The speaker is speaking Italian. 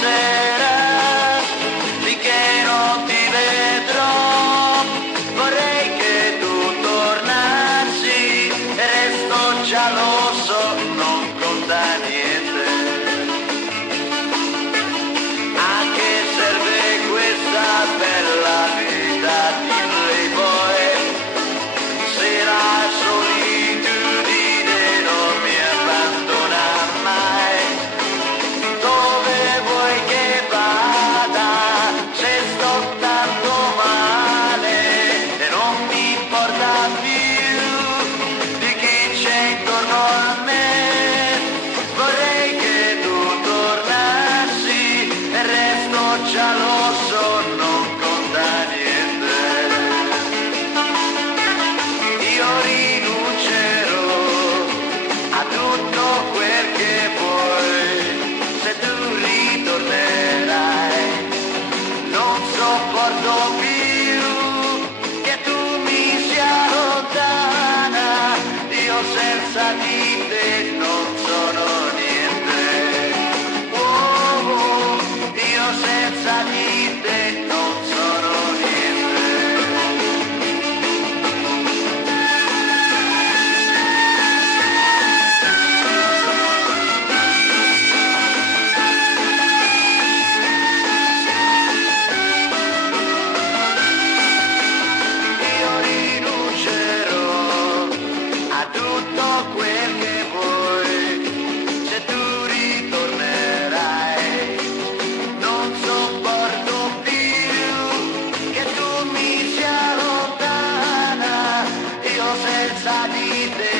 sera, finché non ti vedrò, vorrei che tu tornassi, resto geloso, non conta niente. A che serve questa bella vita di playboy, se la solitudine non mi abbandona mai? Dove vuoi che vada se sto tanto male e non mi importa più di chi c'è intorno a me? Vorrei che tu tornassi e resto geloso, non conta niente. Io rinuncerò a tutto quel che vuoi se tu ritornerai. Non sopporto più che tu mi sia lontana, io senza di te non sono niente. Oh, oh, io senza di te non sono niente. Io rinuncerò a tutto quel che vuoi se tu ritornerai. Non sopporto più che tu mi sia lontana, io senza di te